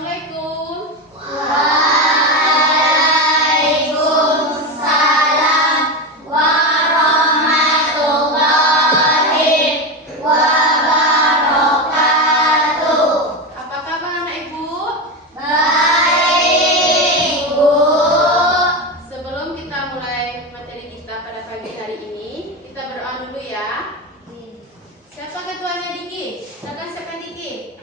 Assalamualaikum. Waalaikumsalam warahmatullahi wabarakatuh. Apa kabar anak ibu? Baik, Bu. Sebelum kita mulai materi kita pada pagi hari ini, kita berdoa dulu ya. Siapa ketuanya Diki? Silakan siapa Diki?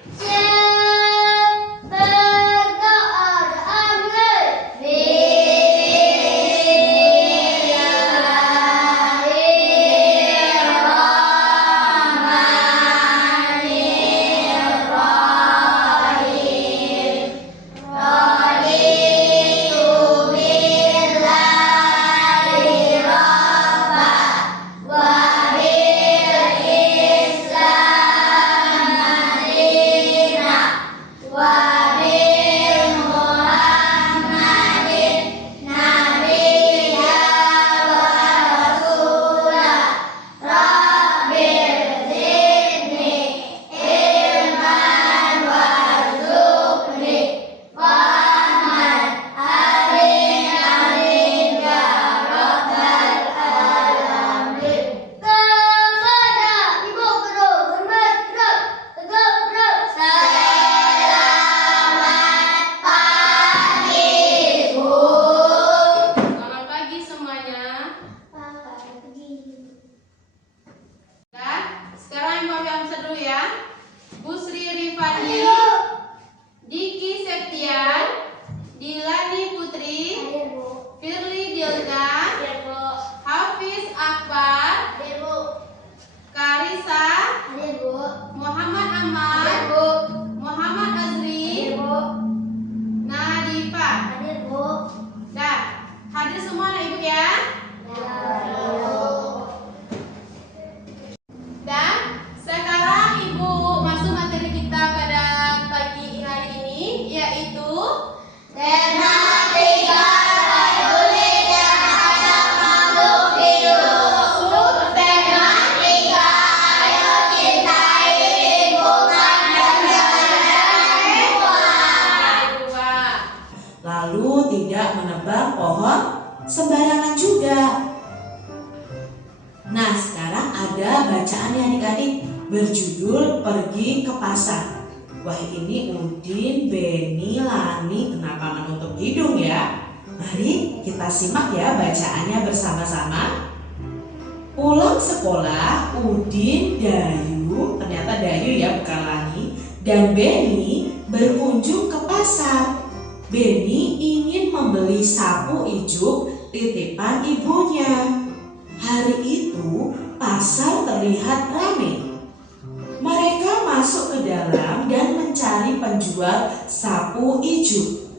Lalu tidak menebang pohon sembarangan juga. Nah, sekarang ada bacaan ya adik-adik berjudul Pergi ke Pasar. Wah, ini Udin, Beni, Lani kenapa menutup hidung ya? Mari kita simak ya bacaannya bersama-sama. Pulang sekolah, Udin, Dayu, ternyata Dayu ya bukan Lani, dan Beni berkunjung ke pasar. Beni ingin membeli sapu ijuk titipan ibunya. Hari itu pasar terlihat ramai. Mereka masuk ke dalam dan mencari penjual sapu ijuk.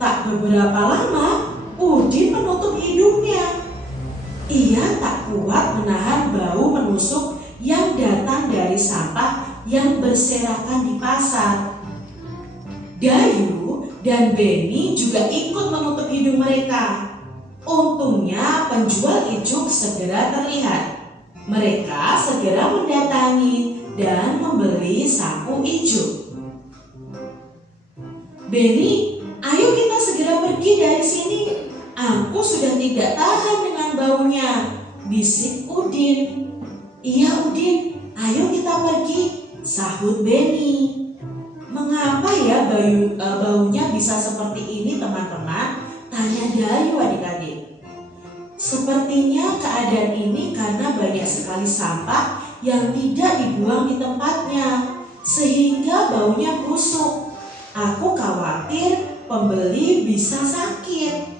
Tak beberapa lama, Udin menutup hidungnya. Ia tak kuat menahan bau menusuk yang datang dari sampah yang berserakan di pasar. Dayu dan Beni juga ikut menutup hidung mereka. Untungnya penjual ijuk segera terlihat. Mereka segera mendatangi dan membeli sapu ijuk. Beni, ayo kita segera pergi dari sini. Aku sudah tidak tahan dengan baunya, bisik Udin. Iya Udin, ayo kita pergi, sahut Beni. Mengapa ya baunya bisa seperti ini teman-teman? Tanya Dayu adik-adik. Sepertinya keadaan ini karena banyak sekali sampah yang tidak dibuang di tempatnya, sehingga baunya busuk. Aku khawatir pembeli bisa sakit.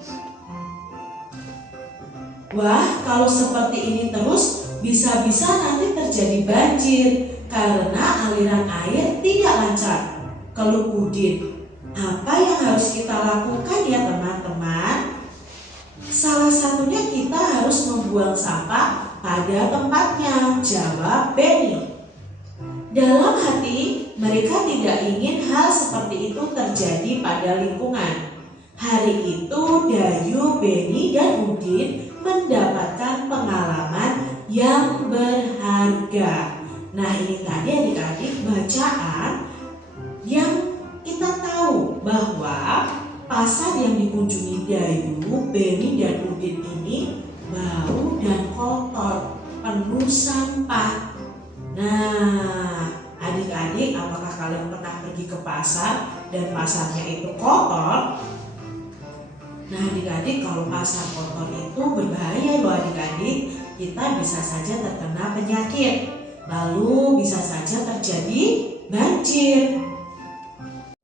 Wah, kalau seperti ini terus bisa-bisa nanti terjadi banjir karena aliran air tidak lancar. Keluh Udin. Apa yang harus kita lakukan ya teman-teman? Salah satunya kita harus membuang sampah pada tempatnya, jawab Beni. Dalam hati, mereka tidak ingin hal seperti itu terjadi pada lingkungan. Hari itu Dayu, Beni, dan Udin mendapatkan pengalaman yang berharga. Nah, ini tadi adik-adik bacaan yang kita tahu pasar yang dikunjungi Dayu, Beni, dan Udin ini bau dan kotor, penuh sampah. Nah, adik-adik, apakah kalian pernah pergi ke pasar dan pasarnya itu kotor? Nah, adik-adik, kalau pasar kotor itu berbahaya loh adik-adik. Kita bisa saja terkena penyakit, lalu bisa saja terjadi banjir.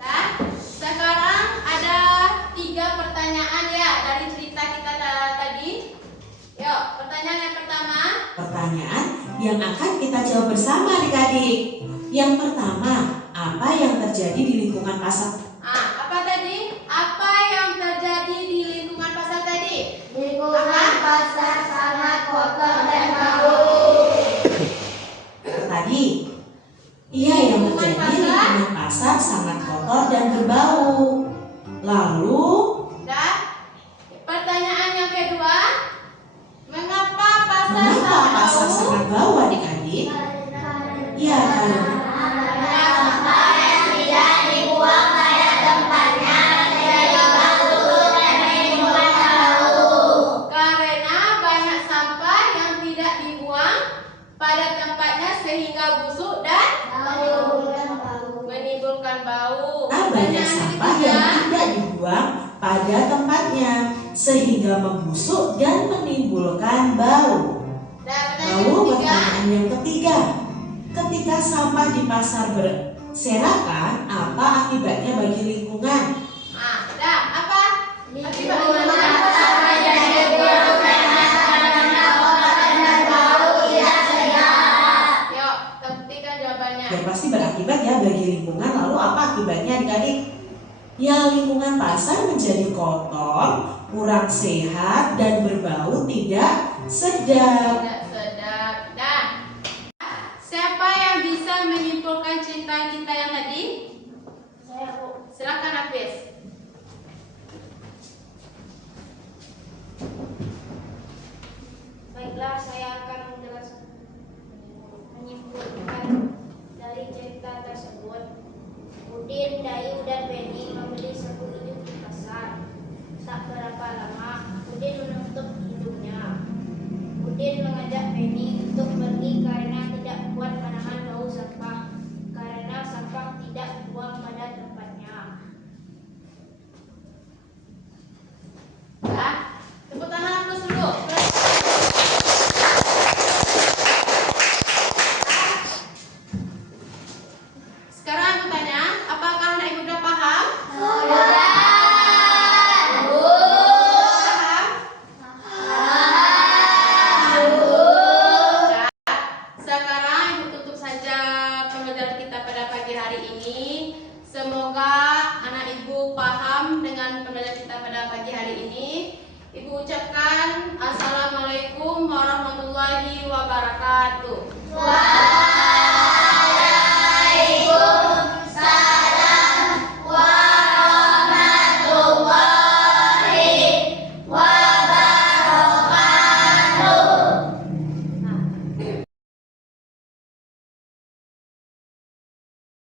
Nah, sekarang ada 3 pertanyaan ya dari cerita kita tadi. Yuk, pertanyaan yang pertama. Pertanyaan yang akan kita jawab bersama adik-adik. Yang pertama, apa yang terjadi di lingkungan pasar? Apa tadi? Apa yang terjadi di lingkungan pasar tadi? Lingkungan pasar sangat kotor dan bau. Tadi, iya, yang terjadi di lingkungan pasar sangat kotor dan berbau. Lalu, Dan pertanyaan yang kedua, mengapa pasar mengapa sangat pasar bau? sangat bau adik-adik? Iya, karena Sampah yang tidak dibuang pada tempatnya sehingga busuk dan menimbulkan bau. Karena banyak sampah yang tidak dibuang pada tempatnya sehingga busuk dan menimbulkan bau. banyak Pertanyaan sampah ketiga, yang tidak dibuang pada tempatnya sehingga membusuk dan menimbulkan bau. dan pertanyaan Lalu ketiga, pertanyaan yang ketiga, ketika sampah di pasar berserakan, apa akibatnya bagi lingkungan? dah apa? Lingkungan pasar menjadi buruk sehat karena kotor dan bau tidak sedap. Yuk, tentukan jawabannya. Ya pasti berakibat ya bagi lingkungan. Lalu apa akibatnya adik-adik? Ya, lingkungan pasar menjadi kotor, kurang sehat, dan berbau tidak sedap.